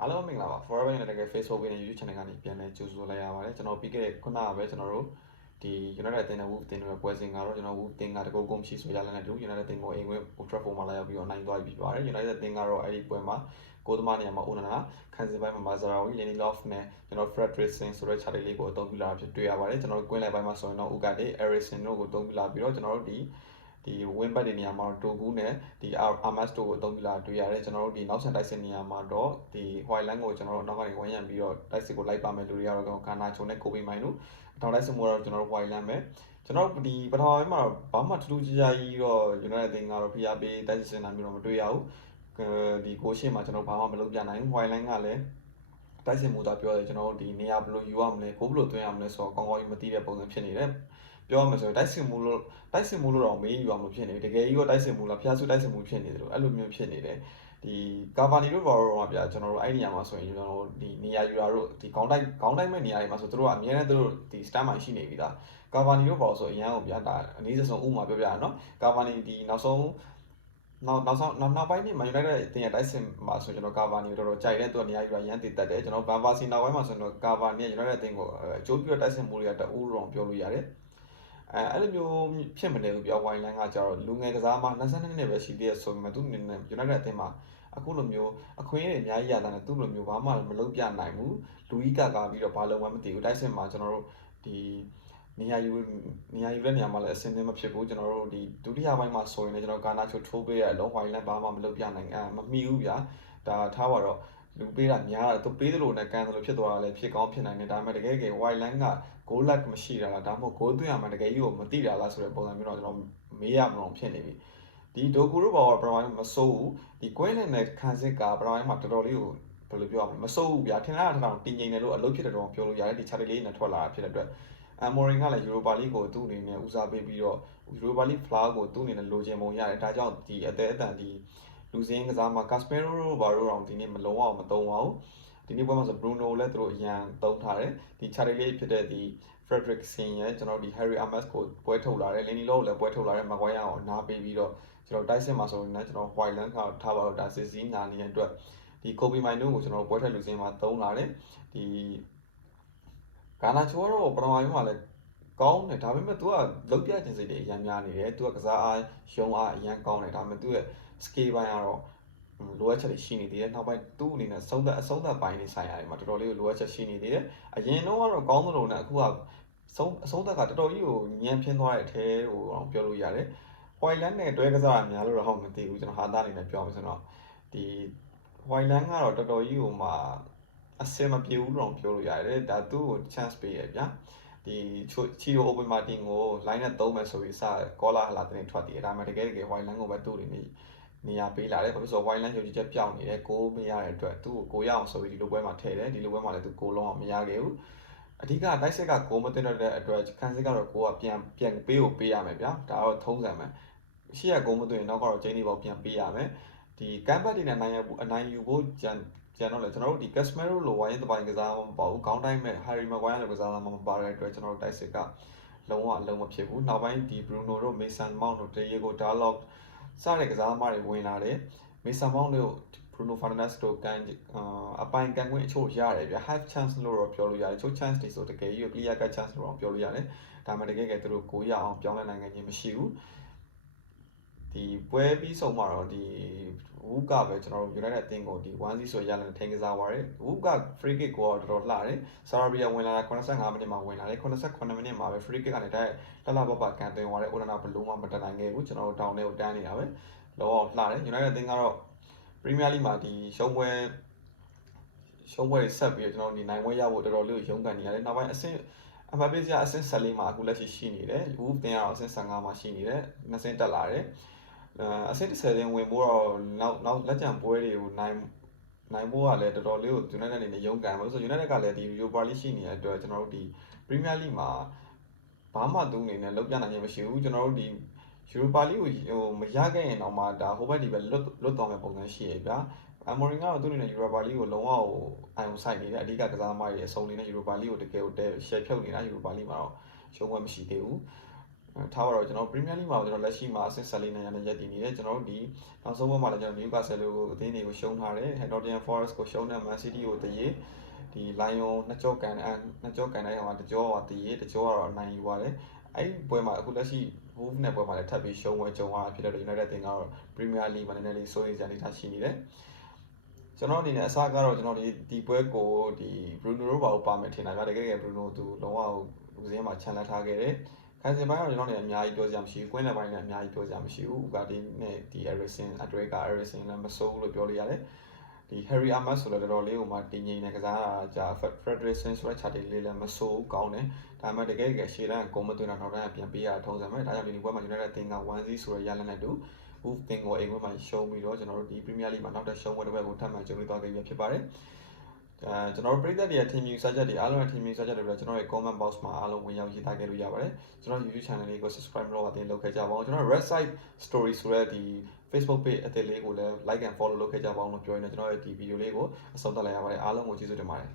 အားလုံးမင်္ဂလာပါ Forever United Facebook နဲ့ YouTube channel ကနေပြန်လည်ကြိုဆိုလိုက်ရပါတယ်ကျွန်တော်ပြီးခဲ့တဲ့ခုနကပဲကျွန်တော်တို့ဒီ United အသင်းနဲ့ Wolf အသင်းတို့ရဲ့ပွဲစဉ်ကတော့ကျွန်တော် Wolf အသင်းကတကုတ်ကုန်ရှိဆိုရလနဲ့တူ United အသင်းကိုအိမ်ဝင် Old Trafford မှာလာရောက်ပြီးတော့နိုင်သွားပြီဖြစ်ပါတယ် United အသင်းကတော့အဲ့ဒီပွဲမှာကိုသမားနေရာမှာ Onana ခံစစ်ပိုင်းမှာ Mazarawi, Lindelof နဲ့ကျွန်တော် Fred Racing ဆိုတဲ့ chart လေးကိုအသုံးပြုလာဖြစ်တွေ့ရပါတယ်ကျွန်တော်တို့ကွင်းလယ်ပိုင်းမှာဆိုရင်တော့ Ugarte, Eriksen တို့ကိုအသုံးပြုလာပြီးတော့ကျွန်တော်တို့ဒီ ဒီ win back တွေနေရာမှာတိုဂူနဲ့ဒီ Armas တို့ကိုအသုံးပြုလာတွေ့ရတယ်ကျွန်တော်တို့ဒီနောက်ဆက်တိုက်စစ်နေရာမှာတော့ဒီ White Line ကိုကျွန်တော်တို့နောက်ကနေဝန်းရံပြီးတော့တိုက်စစ်ကိုလိုက်ပါမယ်လူတွေကတော့ကာနာချုံနဲ့ကိုပီမိုင်တို့ထောင်တိုက်စစ်မှုကတော့ကျွန်တော်တို့ White Line ပဲကျွန်တော်တို့ဒီပထမပိုင်းမှာဘာမှထူးထူးခြားခြားကြီးတော့ United အသင်းကတော့ဖိအားပေးတိုက်စစ်စင်တာမျိုးတော့မတွေ့ရဘူးဒီကိုရှင်းမှာကျွန်တော်ဘာမှမလုပ်ပြနိုင်ဘူး White Line ကလည်းတိုက်စစ်မှုသာပြောတယ်ကျွန်တော်တို့ဒီနေရာဘယ်လိုယူရမလဲကိုဘယ်လိုသွင်းရမလဲဆိုတော့ကောင်းကောင်းကြီးမသိတဲ့ပုံစံဖြစ်နေတယ် ပြောရမယ်ဆိုရင်တိုက်စစ်မှုလို့တိုက်စစ်မှုလို့တော့မေးယူရမှာဖြစ်နေပြီတကယ်ကြီးတော့တိုက်စစ်မှုလားဖျားစုတိုက်စစ်မှုဖြစ်နေတယ်လို့အဲ့လိုမျိုးဖြစ်နေတယ်ဒီကာဗာနီတို့ဘာလို့တော့ဗျာကျွန်တော်တို့အဲ့ဒီနေရာမှာဆိုရင်ကျွန်တော်တို့ဒီနေရာယူတာတို့ဒီခေါင်းတိုက်ခေါင်းတိုက်မဲ့နေရာတွေမှာဆိုတို့ကအများနဲ့တို့ဒီ stand by ရှိနေပြီလားကာဗာနီတို့ဘာလို့ဆိုအရန်ကိုဗျာဒါအနည်းဆုံးဥမာပြောပြရနော်ကာဗာနီဒီနောက်ဆုံးနောက်နောက်ဆုံးနောက်နောက်ပိုင်းနေမှာ United အတင်းရတိုက်စင်မှာဆိုကျွန်တော်ကာဗာနီကိုတော်တော်ကြိုက်တဲ့သူကနေရာယူရရန်တည်တက်တယ်ကျွန်တော်ဘန်ဘာစီနောက်ပိုင်းမှာဆိုတော့ကာဗာနီက United အတင်းကိုအကျိုးပြုတိုက်စင်မှုတွေကတူးရောင်ပြောလို့ရတယ် အဲအဲ့လိုမျိုးဖြစ်မနေဘူးပြောဝိုင်းလန်းကကြတော့လူငယ်ကစားမ22နှစ်ပဲရှိသေးတယ်ဆိုပေမဲ့သူအနေနဲ့ United အတင်းမှာအခုလိုမျိုးအခွင့်အရေးတွေအများကြီးရတာနဲ့သူ့လိုမျိုးဘာမှမလုပ်ပြနိုင်ဘူးလူကြီးကကာပြီးတော့ဘာလုံးမှမသိဘူးတိုက်စင်မှာကျွန်တော်တို့ဒီနေရာယူနေရာယူတဲ့နေရာမှာလည်းအဆင်သင့်မဖြစ်ဘူးကျွန်တော်တို့ဒီဒုတိယပိုင်းမှာဆိုရင်လည်းကျွန်တော်ကာနာချိုထိုးပေးရအလုံးဝိုင်းလန်းဘာမှမလုပ်ပြနိုင်အဲမမီဘူးဗျာဒါထားပါတော့ လူပေးတာများတယ်သူပေးသလိုနဲ့ကန်သလိုဖြစ်သွားတာလည်းဖြစ်ကောင်းဖြစ်နိုင်တယ်ဒါပေမဲ့တကယ်တကယ် white line က goal lag မရှိတာလားဒါမှမဟုတ် goal သွင်းရမှာတကယ်ကြီးကိုမသိတာလားဆိုတဲ့ပုံစံမျိုးတော့ကျွန်တော်မေးရမလို့ဖြစ်နေပြီဒီဒိုကူတို့ဘောကပရမိုင်းမစိုးဘူးဒီကွင်းနဲ့နဲ့ခံစစ်ကပရမိုင်းမှာတော်တော်လေးကိုဘယ်လိုပြောရမလဲမစိုးဘူးဗျာထင်တာထင်တာတင်ငိမ့်တယ်လို့အလုပ်ဖြစ်တဲ့တော့ပြောလို့ရတယ်ဒီ chart လေးနဲ့ထွက်လာတာဖြစ်တဲ့အတွက်အမော်ရင်ကလည်း Europa League ကိုသူ့အနေနဲ့ဦးစားပေးပြီးတော့ Europa League flower ကိုသူ့အနေနဲ့လိုချင်ပုံရတယ်ဒါကြောင့်ဒီအသေးအတန်ဒီ လူစင်းကစားမှာ Casemiro တို့ဘာလို့တော့ဒီနေ့မလုံးအောင်မသုံးပါဘူးဒီနေ့ပွဲမှာဆို Bruno လည်းသူတို့အရန်သုံးထားတယ်ဒီ chart လေးဖြစ်တဲ့ဒီ Frederick Sin ရဲ့ကျွန်တော်ဒီ Harry Amos ကိုပွဲထုတ်လာတယ် Lenny Law ကိုလည်းပွဲထုတ်လာတယ် Maguire ကိုနားပေးပြီးတော့ကျွန်တော်တိုက်စစ်မှာဆိုရင်လည်းကျွန်တော် White Land ကထားပါတော့ဒါစစ်စည်းနာနေတဲ့အတွက်ဒီ Kobe Mino ကိုကျွန်တော်ပွဲထွက်လူစင်းမှာသုံးလာတယ်ဒီဂါနာချိုကတော့ပထမပိုင်းမှာလည်း ကောင်းတယ်ဒါပေမဲ့ तू ကလုတ်ပြခြင်းစိတ်တွေအများများနေတယ် तू ကကစားအားရုံအားအရန်ကောင်းတယ်ဒါပေမဲ့ तू ရဲ့ skill ပိုင်းကတော့လိုအပ်ချက်တွေရှိနေသေးတယ်နောက်ပိုင်းသူ့အနေနဲ့ဆုံးသက်အဆုံးသက်ပိုင်းတွေဆိုင်ရာတွေမှာတော်တော်လေးကိုလိုအပ်ချက်ရှိနေသေးတယ်အရင်တော့ကတော့ကောင်းသလိုနဲ့အခုကဆုံးအဆုံးသက်ကတော်တော်ကြီးကိုညံဖျင်းသွားတဲ့အထဲဟိုအောင်ပြောလို့ရတယ် white land နဲ့တွဲကစားရများလို့တော့မသိဘူးကျွန်တော်ဟာသားအနေနဲ့ပြောမယ်ဆိုတော့ဒီ white land ကတော့တော်တော်ကြီးဟိုမှာအစင်မပြေဘူးတော့ပြောလို့ရတယ်ဒါသူ့ကို chance ပေးရဗျာ ဒီချီရို open martin ကို line နဲ့သုံးမယ်ဆိုပြီးစကောလာဟလာတင်ထွက်တည်တယ်ဒါမှတကယ်တကယ် white land ကိုပဲသူ့အနေနဲ့နေရာပေးလာတယ်ဘာဖြစ်လို့ဆို white line ရုပ်ကြီးချက်ပြောင်းနေတယ်ကိုမရတဲ့အတွက်သူ့ကိုကိုရအောင်ဆိုပြီးဒီလိုပွဲမှာထည့်တယ်ဒီလိုပွဲမှာလည်းသူကိုလုံးအောင်မရခဲ့ဘူးအဓိကတိုက်ဆက်ကကိုမတင်တဲ့အတွက်ခံစစ်ကတော့ကိုကပြန်ပြန်ပေးကိုပေးရမယ်ဗျာဒါတော့ထုံးစံပဲရှေ့ကကိုမတင်နောက်ကတော့ချိန်နေပေါပြန်ပေးရမယ်ဒီကမ်ဘတ်တွေနဲ့နိုင်ရဘူးအနိုင်ယူဖို့ကြံ ကြံတော့လေကျွန်တော်တို့ဒီ Casemiro လိုဝိုင်းတပိုင်းကစားမှမပေါ့ဘူးခေါင်းတိုင်းမဲ့ Harry Maguire လိုကစားမှမပါတဲ့အတွက်ကျွန်တော်တို့တိုက်စစ်ကလုံးဝအလုံးမဖြစ်ဘူးနောက်ပိုင်းဒီ Bruno တို့ Mason Mount တို့ Diego Dalot စတဲ့ကစားသမားတွေဝင်လာတယ်မေဆန်မောင်းတို့ Bruno Fernandes တို့ကန်အပိုင်ကန်ခွင့်အချို့ရတယ်ဗျ half chance လို့တော့ပြောလို့ရတယ်ချို့ chance တွေဆိုတကယ်ကြီး clear cut chance လို့တော့ပြောလို့ရတယ်ဒါမှတကယ်ကဲသူတို့ကိုရအောင်ပြောင်းလဲနိုင်ခြင်းမရှိဘူး ဒီပွဲပြီးဆုံးမှာတော့ဒီဝူကပဲကျွန်တော်တို့ United အသင်းကိုဒီ1-0ဆိုရလန်ထိန်းကစားသွားတယ်ဝူက free kick ကိုတော့တော်တော်လှတယ်ဆာရာဘီယာဝင်လာတာ85မိနစ်မှာဝင်လာတယ်89မိနစ်မှာပဲ free kick ကနေတိုက်လှလှပပကန်သွင်းသွားတယ်အိုနာနာဘလုံးမှမတက်နိုင်ခဲ့ဘူးကျွန်တော်တို့တောင်းထဲကိုတန်းနေတာပဲလောအောင်လှတယ် United အသင်းကတော့ Premier League မှာဒီရှုံးပွဲရှုံးပွဲတွေဆက်ပြီးတော့ကျွန်တော်ဒီနိုင်ပွဲရဖို့တော်တော်လေးရုန်းကန်နေရတယ်နောက်ပိုင်းအဆင့်အမပေးစရာအဆင့်14မှာအခုလက်ရှိရှိနေတယ်။ Wolf တင်ကတော့အဆင့်15မှာရှိနေတယ်။နှစ်ဆင့်တက်လာတယ်။ အဆင့်10တင်ဝင်ဖို့တော့နောက်နောက်လက်ကျန်ပွဲတွေကိုနိုင်နိုင်ဖို့ကလည်းတော်တော်လေးကို United အနေနဲ့ရုန်းကန်ပါလို့ဆို United ကလည်းဒီ Europa League ရှိနေတဲ့အတွက်ကျွန်တော်တို့ဒီ Premier League မှာဘာမှသူအနေနဲ့လုံးပြနိုင်ခြင်းမရှိဘူးကျွန်တော်တို့ဒီ Europa League ကိုဟိုမရခဲ့ရင်တော့မှဒါဟိုဘက်ဒီဘက်လွတ်လွတ်သွားမယ့်ပုံစံရှိရဲ့ဗျာအမော်ရင်ကတော့သူ့အနေနဲ့ Europa League ကိုလုံးဝဟိုအိုင်ုံဆိုင်နေတဲ့အဓိကကစားသမားတွေအစုံလေးနဲ့ Europa League ကိုတကယ်ကိုတဲရှယ်ဖြုတ်နေတာ Europa League မှာတော့ရှုံးပွဲမရှိသေးဘူး ထားပါတော့ကျွန်တော် Premier League မှာကျွန်တော်လက်ရှိမှာအဆင့်14နေရာနဲ့ရပ်တည်နေတယ်ကျွန်တော်တို့ဒီနောက်ဆုံးဘက်မှာလည်းကျွန်တော် Newcastle ကိုအသင်းတွေကိုရှုံးထားတယ် Nottingham Forest ကိုရှုံးတယ် Man City ကိုတရေဒီ Lion နှစ်ကြောကန်အဲနှစ်ကြောကန်တဲ့ဟိုမှာတကြောကတရေတကြောကတော့အနိုင်ယူပါတယ်အဲ့ဒီပွဲမှာအခုလက်ရှိ Wolves နဲ့ပွဲမှာလည်းထပ်ပြီးရှုံးဝဲကြုံရတာဖြစ်တဲ့အတွက် United တင်ကတော့ Premier League မှာနည်းနည်းလေးစိုးရိမ်စရာအနေထားရှိနေတယ်ကျွန်တော်အနေနဲ့အစားကတော့ကျွန်တော်ဒီဒီပွဲကိုဒီ Bruno တို့ဘာလို့ပါမယ်ထင်တာကတကယ်တကယ် Bruno သူလုံးဝဦးစင်းမှာခြံလက်ထားခဲ့တယ် ခိုင်စင်ပိုင်းကတော့ကျွန်တော်လည်းအများကြီးပြောစရာမရှိဘူး။ကွင်းလယ်ပိုင်းလည်းအများကြီးပြောစရာမရှိဘူး။ဥကာဒီနဲ့ဒီ Eriksen အတွဲက Eriksen လည်းမစိုးဘူးလို့ပြောလို့ရတယ်။ဒီ Harry Ahmad ဆိုလည်းတော်တော်လေးဟိုမှာတင်ငိမ့်နေကစားတာကြာ Federation ဆိုတဲ့ chart လေးလည်းမစိုးဘူးကောင်းတယ်။ဒါပေမဲ့တကယ်တကယ်ရှေ့တန်းကိုမသွင်းတာနောက်တန်းကပြန်ပေးရထုံးစံပဲ။ဒါကြောင့်ဒီပွဲမှာ United တင်က1-0ဆိုရရလနဲ့တူ Wolves တင်ကိုအိမ်ဝဲမှာရှုံးပြီးတော့ကျွန်တော်တို့ဒီ Premier League မှာနောက်တစ်ရှုံးပွဲတစ်ပွဲကိုထပ်မံကြုံတွေ့သွားခဲ့ပြီဖြစ်ပါတယ်။ အဲကျွန်တော်တို့ပြည်သက်တွေက team view စာချက်တွေအားလုံးရဲ့ team view စာချက်တွေပြီးတော့ကျွန်တော်ရဲ့ comment box မှာအားလုံးဝင်ရောက်ရေးသားခဲ့လို့ရပါတယ်ကျွန်တော် YouTube channel လေးကို subscribe လုပ်အတင်လုပ်ခဲ့ကြပါအောင်ကျွန်တော် red side story ဆိုတဲ့ဒီ Facebook page အသစ်လေးကိုလည်း like and follow လုပ်ခဲ့ကြပါအောင်လို့ပြောရင်းနဲ့ကျွန်တော်ရဲ့ဒီ video လေးကိုအဆုံးသတ်လိုက်ရပါတယ်အားလုံးကိုကျေးဇူးတင်ပါတယ်